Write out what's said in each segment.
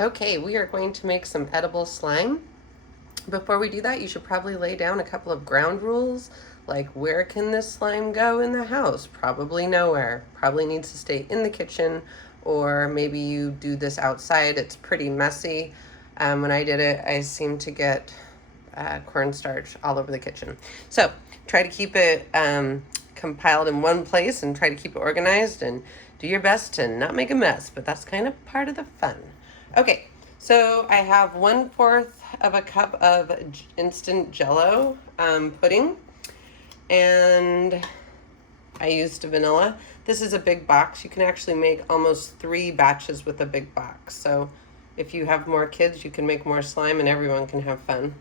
Okay, we are going to make some edible slime. Before we do that, you should probably lay down a couple of ground rules, like where can this slime go in the house? Probably nowhere. Probably needs to stay in the kitchen, or maybe you do this outside. It's pretty messy. When I did it, I seemed to get cornstarch all over the kitchen. So try to keep it compiled in one place and try to keep it organized and do your best to not make a mess, but that's kind of part of the fun. Okay, so I have 1/4 of a cup of instant Jello pudding, and I used vanilla. This is a big box. You can actually make almost 3 batches with a big box. So if you have more kids, you can make more slime and everyone can have fun.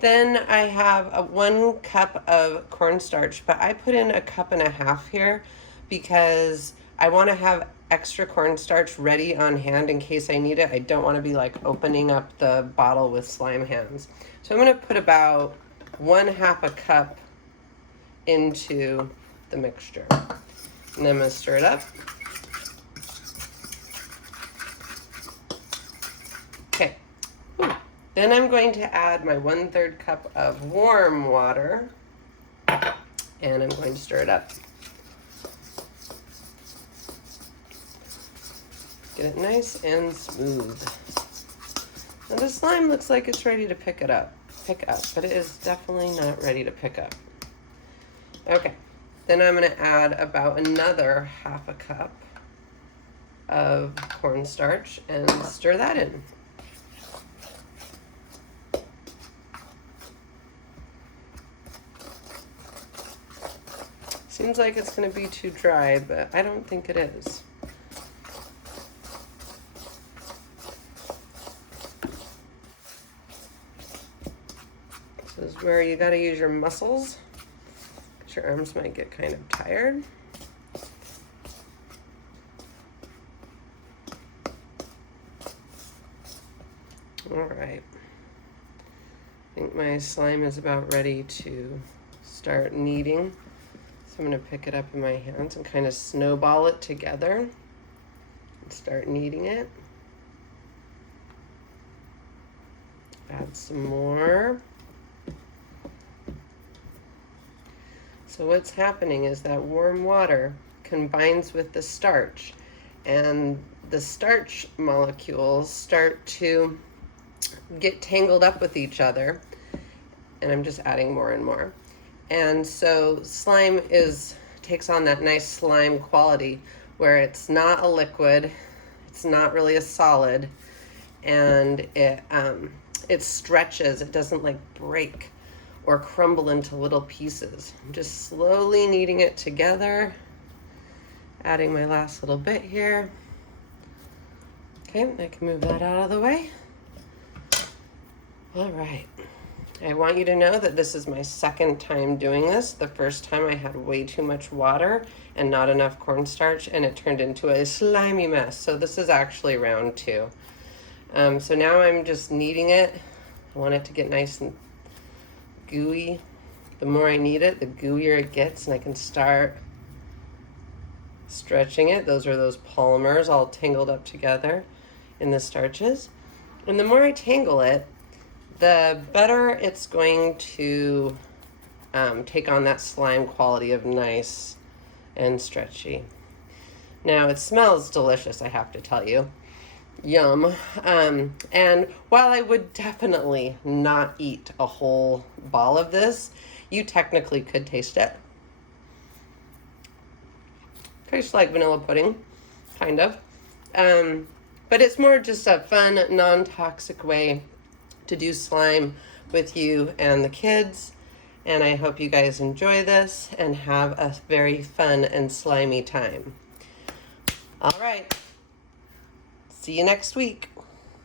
Then I have 1 cup of cornstarch, but I put in 1.5 cups here because I want to have extra cornstarch ready on hand in case I need it. I don't want to be like opening up the bottle with slime hands. So I'm going to put about 1/2 cup into the mixture. And then I'm going to stir it up. Okay. Ooh. Then I'm going to add my 1/3 cup of warm water, and I'm going to stir it up. Get it nice and smooth. Now the slime looks like it's ready to pick up, but it is definitely not ready to pick up. Okay, then I'm going to add about another 1/2 cup of cornstarch and stir that in. Seems like it's going to be too dry, but I don't think it is. This is where you got to use your muscles, because your arms might get kind of tired. All right. I think my slime is about ready to start kneading. So I'm going to pick it up in my hands and kind of snowball it together and start kneading it. Add some more. So what's happening is that warm water combines with the starch, and the starch molecules start to get tangled up with each other, and I'm just adding more and more. And so slime takes on that nice slime quality where it's not a liquid, it's not really a solid, and it stretches. It doesn't like break or crumble into little pieces. I'm just slowly kneading it together, adding my last little bit here. Okay, I can move that out of the way. All right. I want you to know that this is my 2nd time doing this. The first time I had way too much water and not enough cornstarch, and it turned into a slimy mess. So this is actually round 2. So now I'm just kneading it. I want it to get nice and gooey. The more I knead it, the gooier it gets, and I can start stretching it. Those are those polymers all tangled up together in the starches. And the more I tangle it, the better it's going to take on that slime quality of nice and stretchy. Now it smells delicious, I have to tell you. Yum. And while I would definitely not eat a whole ball of this, you technically could taste it. Tastes like vanilla pudding, kind of. But it's more just a fun, non-toxic way to do slime with you and the kids. And I hope you guys enjoy this and have a very fun and slimy time. All right. See you next week.